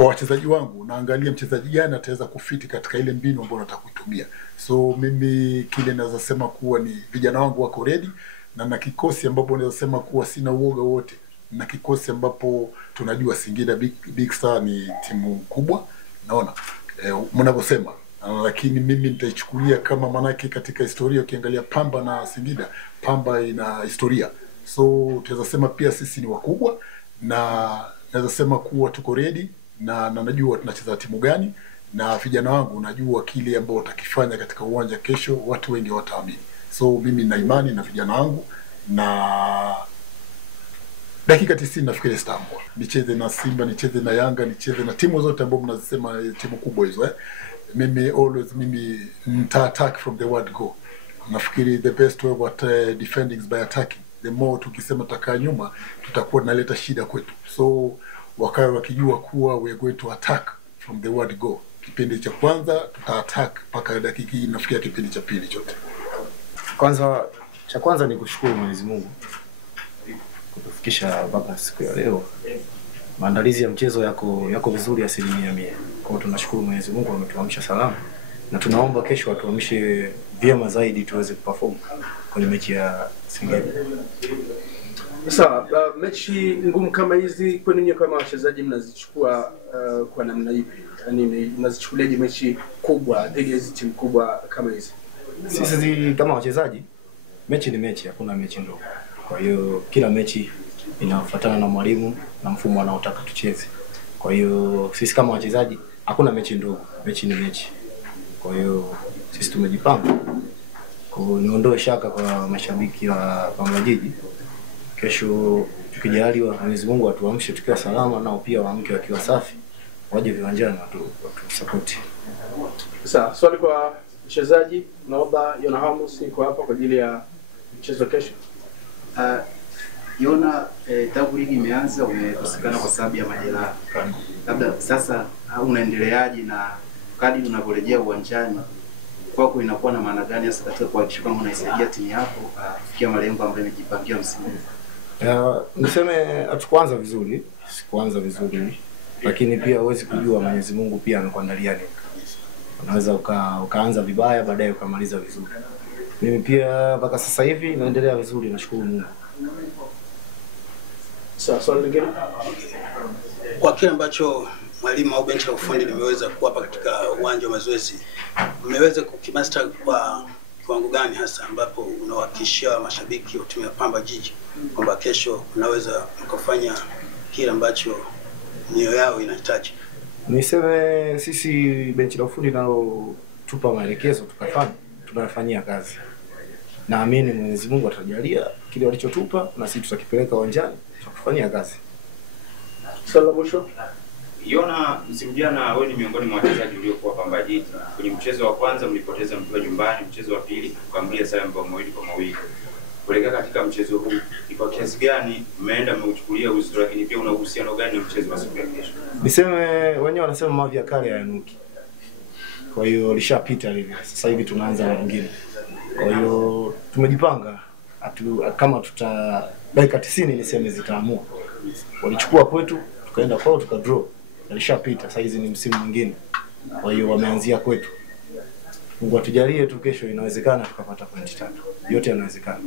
kwa wachezaji wangu naangalia mchezaji gani ataweza kufiti katika ile mbinu ambayo nataka kuitumia. So mimi kile naweza sema kuwa ni vijana wangu wako ready, na kikosi ambapo naweza sema kuwa sina uoga wote, na kikosi ambapo tunajua Singida Big Star ni timu kubwa, naona mnavyosema, lakini mimi nitaichukulia kama, manake katika historia ukiangalia Pamba na Singida, Pamba ina historia, so tunaweza sema pia sisi ni wakubwa, na naweza sema kuwa tuko ready, na najua tunacheza timu gani, na vijana wangu najua kile ambao watakifanya katika uwanja kesho, watu wengi wataamini. So mimi nina imani na vijana wangu, na dakika 90 nafikiri Istanbul nicheze na Simba, nicheze na Yanga, nicheze na timu zote ambazo mnazisema timu kubwa hizo mimi nita attack from the word go. Nafikiri the best way what defending is by attacking. The more tukisema takaa nyuma tutakuwa tunaleta shida kwetu, so wakawa wakijua kuwa we are going to attack from the word go. Kipindi cha kwanza tuta attack mpaka dakika nafikia kipindi cha pili chote. Cha kwanza ni kushukuru Mwenyezi Mungu kutufikisha mpaka siku ya leo. Maandalizi ya mchezo yako vizuri 100%. Kwa hiyo tunashukuru Mwenyezi Mungu ametuamsha salama, na tunaomba kesho atuamshe vyema zaidi tuweze kuperform kwenye mechi ya Singida. Sasa mechi ngumu kama hizi kwa nini kama wachezaji mnazichukua kwa namna ipi? Yaani mnazichukuliaje mechi kubwa dhidi ya hizi timu kubwa kama hizi? Sisi kama wachezaji, mechi ni mechi, hakuna mechi ndogo. Kwa hiyo kila mechi inafuatana na mwalimu na mfumo anaotaka tucheze. Kwa hiyo sisi kama wachezaji hakuna mechi ndogo, mechi ni mechi. Kwa hiyo sisi tumejipanga niondoe shaka kwa mashabiki wa Pamba Jiji. Kesho tukijaliwa Mwenyezi Mungu atuamshe tukiwa salama, nao pia waamke wakiwa safi, waje viwanjani watu support. Sasa swali kwa mchezaji, naomba Yona Hamus iko hapa kwa ajili ya mchezo kesho. Yona, tangu ligi imeanza umekosekana kwa sababu ya majeraha. Labda sasa unaendeleaje, na kadri unaporejea uwanjani kwako inakuwa na maana gani hasa katika kuhakikisha kwamba unaisaidia timu yako kufikia malengo ambayo imejipangia msimu huu? Niseme hatukuanza vizuri, sikuanza vizuri, lakini pia huwezi kujua Mwenyezi Mungu pia anakuandalia nini. Unaweza ukaanza vibaya baadaye ukamaliza vizuri. Mimi pia mpaka sasa hivi naendelea vizuri, nashukuru Mungu. Swali lingine kwa kile ambacho mwalimu au benchi la ufundi limeweza kuwapa katika uwanja wa mazoezi, mmeweza kukimaster kwa kiwango gani hasa ambapo unawahakikishia mashabiki wa timu ya Pamba Jiji kwamba kesho unaweza kufanya kile ambacho nia yao inahitaji? Niseme sisi benchi la ufundi nalo tupa maelekezo tunafanyia kazi. Naamini Mwenyezi Mungu atajalia kile walichotupa na sisi tutakipeleka uwanjani tukafanyia kazi. Swali la mwisho. Yona, msimu jana wewe ni miongoni mwa wachezaji uliokuwa Pamba Jiji. Kwenye mchezo wa kwanza mlipoteza mkiwa nyumbani, mchezo wa pili mkaambulia sare mabao 2-2. Kuelekea katika mchezo huu, ni kwa kiasi gani mmeenda mmeuchukulia uzito, lakini pia una uhusiano gani na mchezo wa siku ya kesho? Niseme wenyewe wanasema mavi ya kale hayanuki. Kwa hiyo lishapita lile. Sasa hivi tunaanza na wengine. Kwa hiyo tumejipanga kama dakika 90 niseme zitaamua. Walichukua kwetu, tukaenda kwao tukadraw. Alishapita, sasa hizi ni msimu mwingine. Kwa hiyo wameanzia kwetu. Mungu atujalie tu kesho inawezekana tukapata pointi 3. Yote yanawezekana.